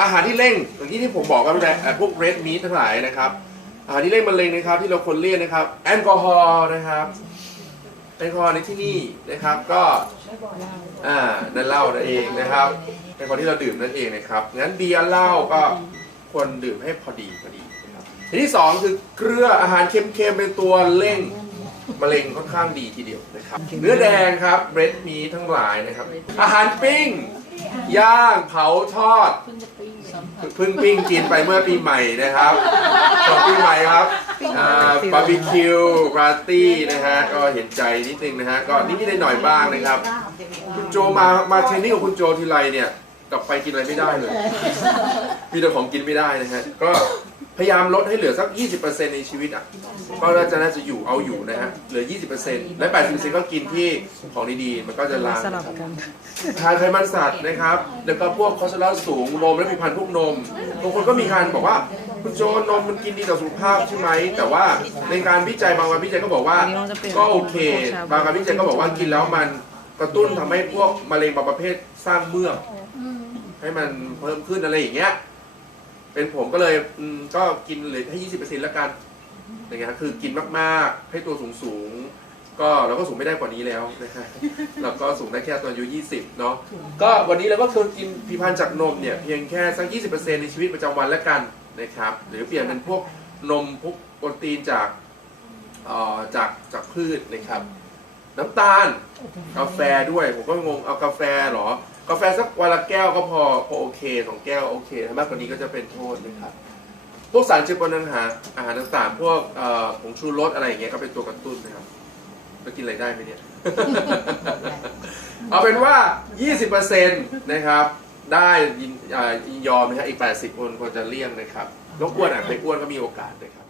อาหารที่เร่งอย่างที่ที่ผมบอกกันไปแล้วพวกเรดมีททั้งหลายนะครับอาหารที่เร่งมะเร็งนะครับ ที่เราควรเลี่ยงนะครับ แอลกอฮอล์นะครับแอลกอฮอล์ในที่นี่นะครับ ก็อ่านั่นเหล้านั่นเองนะครับแอลกอฮอล์ที่เราดื่มนั่นเองนะครับงั้นเบียร์เหล้าก็ควรดื่มให้พอดีพอดีนะครับอันที่สองคือเกลืออาหารเค็มๆเป็นตัวเร่ง มะเร็งค่อนข้างดีทีเดียวนะครับเนื้อแดงครับเบรดมีทั้งหลายนะครับ อาหารปิ้ง ย่างเผาทอดเพิ่งปิ้งกินไปเมื่อปีใหม่นะครับตอนปีใหม่ครับอ่าบาร์บีคิวปาร์ตี้นะฮะก็เห็นใจนิดนึงนะฮะก็นิดๆหน่อยๆบ้างนะครับ คุณโจมามาเทรนนิ่งกับคุณโจทีไรเนี่ยกลับไปกินอะไรไม่ได้เลยมีแต่ของกินไม่ได้นะฮะก็ พยายามลดให้เหลือสัก 20%ในชีวิตอะก็น่าจะน่าจะอยู่เอาอยู่นะฮะเหลือ 20%และ 80%ก็กินที่ของดีๆ มันก็จะล้างสลับกันทานไขมันสัตว์นะครับ แล้วก็พวกคอเลสเตอรอลสูงนมและผลิตภัณฑ์พวกนมบางคนก็มีการบอกว่าคุณโจนมมันกินดีต่อสุขภาพใช่ไหม แต่ว่าในการวิจัยบางงานวิจัยก็บอกว่าอันนี้เราจะเปลี่ยนก็โอเคพวกชาบูบางงานวิจัยก็บอกว่ากินแล้วมันกระตุ้นทำให้พวกมะเร็งบางประเภทสร้างเมือกให้มันเพิ่มขึ้นอะไรอย่างเงี้ย เป็นผมก็เลยอืมก็กินเหลือให้20%แล้วกันอย่างเงี้ยคือกินมากๆ ให้ตัวสูงสูงๆก็เราก็สูงไม่ได้กว่านี้แล้วนะฮะเราก็สูงได้แค่ตอนอายุ20เนาะก็วันนี้เราก็คือกินผลิตภัณฑ์จากนมเนี่ยเพียงแค่สัก20%ในชีวิตประจำวันแล้วกันนะครับ หรือเปลี่ยนเป็นพวกนมพวกโปรตีนจากเอ่อจากจากพืชนะครับ น้ำตาล กาแฟด้วย ผมก็งงเอากาแฟเหรอ กาแฟสักวันละแก้วก็พอพอโอเคสองแก้วโอเคถ้ามากกว่านี้ก็จะเป็นโทษนะครับ พวกสารเจือปนอาหารอาหารต่างๆ พวกผงชูรสอะไรอย่างเงี้ยก็เป็นตัวกระตุ้นนะครับจะกินอะไรได้ไหมเนี่ย เอาเป็นว่า 20%นะครับ ได้ยินยอมนะฮะอีก 80 คนควรจะเลี่ยงนะครับรบกวนอะใคอ้วนก็มีโอกาสนะครับ